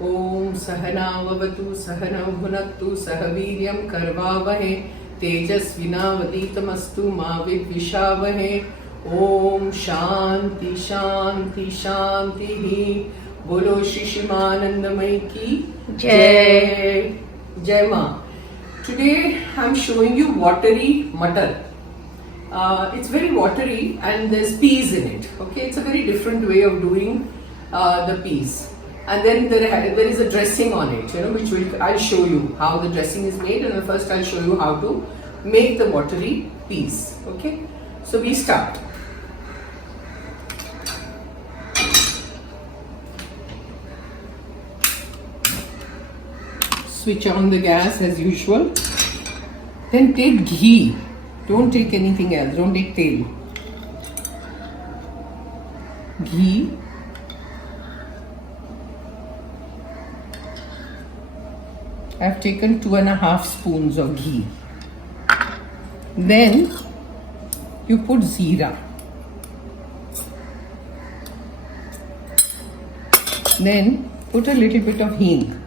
Om Sahanavavatu Sahanavbhunaktu Sahaviryam Karvavahe Tejasvinavaditamastu Ma Vidvishavahe. Om Shanti Shanti Shanti. Bolo Shishimanandamai ki Jai. Jai Ma. Today I'm showing you watery matar. It's very watery and there's peas in it. Okay, it's a very different way of doing the peas. And then there is a dressing on it, which I'll show you how the dressing is made, and first I'll show you how to make the watery peas. Okay, so we start. Switch on the gas as usual. Then take ghee. Don't take anything else. Don't take tail. Ghee. I've taken 2.5 spoons of ghee. Then you put jeera. Then put a little bit of hing.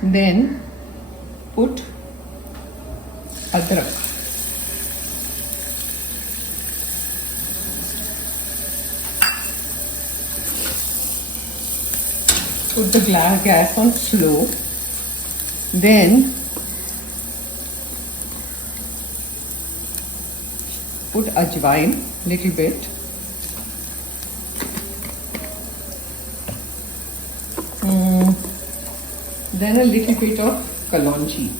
Then put adrak. Put the gas on slow. Then put ajwain little bit. Then a little bit of kalonji.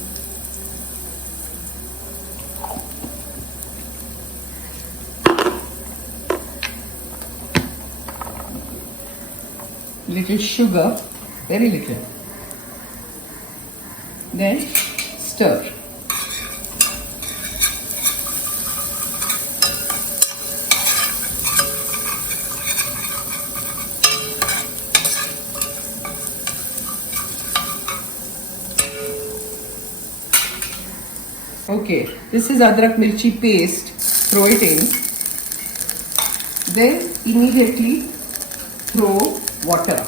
Little sugar, very little. Then stir. Okay, this is adrak mirchi paste. Throw it in. Then immediately throw water.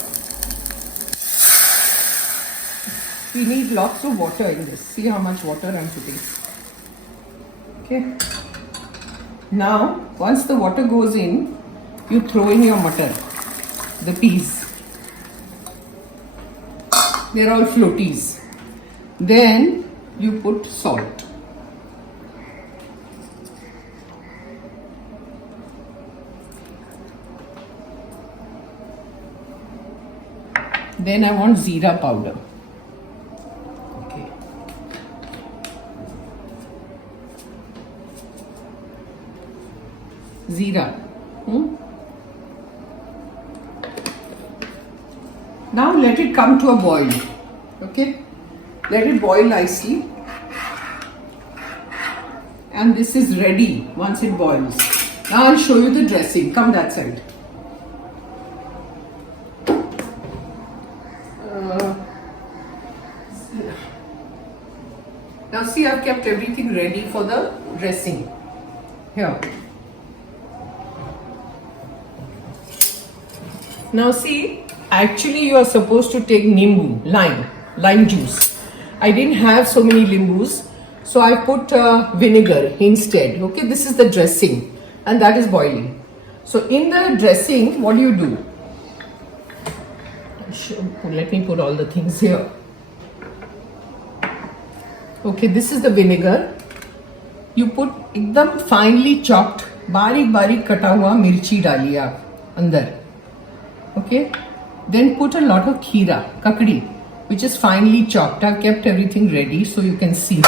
We need lots of water in this. See how much water I'm putting. Okay. Now, once the water goes in, you throw in your matar, the peas. They're all floaties. Then you put salt. Then I want jeera powder. Okay. Jeera. Now let it come to a boil. Okay. Let it boil nicely. And this is ready once it boils. Now I'll show you the dressing. Come that side. Now see, I've kept everything ready for the dressing. Here. Now see, actually you are supposed to take nimbu, lime juice. I didn't have so many limbus, so I put vinegar instead. Okay, this is the dressing and that is boiling. So in the dressing, what do? Let me put all the things here. Okay, this is the vinegar. You put एकदम finely chopped, बारीक कटा हुआ मिर्ची डालिए आप अंदर. Okay, then put a lot of kheera, kakdi, which is finely chopped. I've kept everything ready so you can see.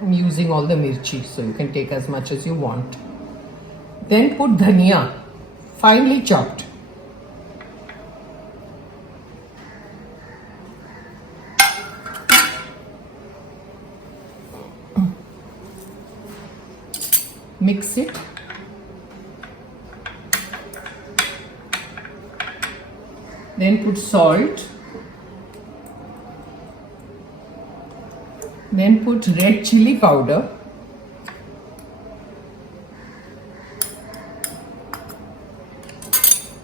I'm using all the mirchi, so you can take as much as you want. Then put dhania, finely chopped. Mix it. Then put salt. Then put red chilli powder.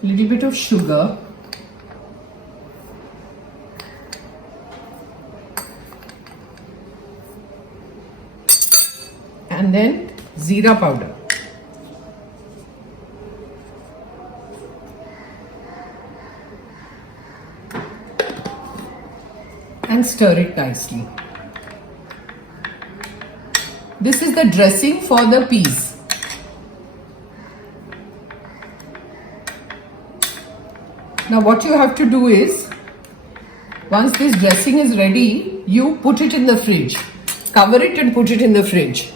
Little bit of sugar. And then jeera powder. And stir it nicely. This is the dressing for the peas. Now what you have to do is, once this dressing is ready, you put it in the fridge. Cover it and put it in the fridge.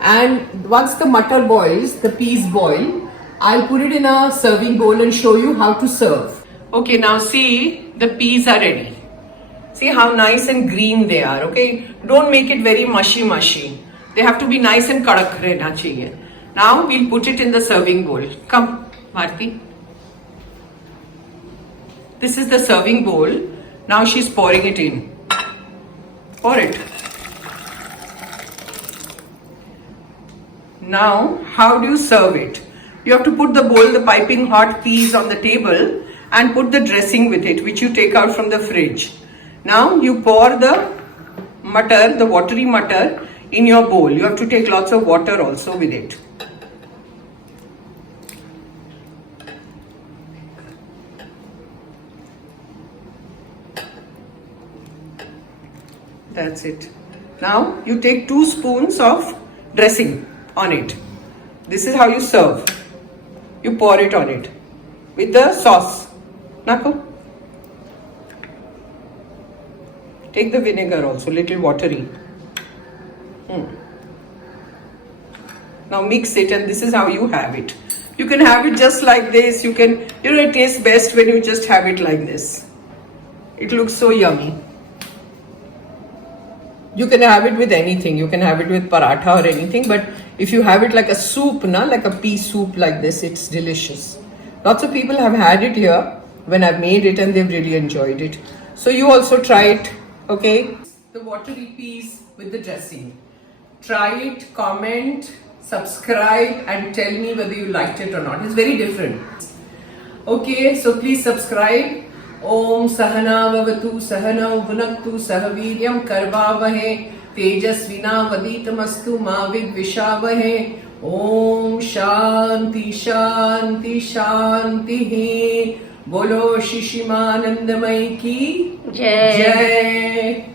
And once the matar boils, the peas boil, I'll put it in a serving bowl and show you how to serve. Okay, now see, the peas are ready. See how nice and green they are, okay? Don't make it very mushy. They have to be nice and kadak rehna chahiye. Now we'll put it in the serving bowl. Come, Bharti. This is the serving bowl. Now she's pouring it in. Pour it. Now, how do you serve it? You have to put the bowl, the piping hot peas on the table and put the dressing with it, which you take out from the fridge. Now you pour the matar, the watery matar, in your bowl. You have to take lots of water also with it. That's it. Now you take 2 spoons of dressing on it. This is how you serve. You pour it on it with the sauce. Nako. Take the vinegar also, little watery. Now mix it, and this is how you have it. You can have it just like this. You can, it tastes best when you just have it like this. It looks so yummy. You can have it with anything. You can have it with paratha or anything, but if you have it like a soup, like a pea soup like this, it's delicious. Lots of people have had it here when I've made it and they've really enjoyed it. So you also try it, okay? The watery peas with the dressing. Try it, comment, subscribe and tell me whether you liked it or not. It's very different. Okay, so please subscribe. Om Sahana Vavatu Sahana Bhunaktu Sahaviryam Karvavahe Tejasvina Vaditamastu Ma Vidvishavahe. Om Shanti Shanti Shanti. Bolo Shishimanandamai ki Jai.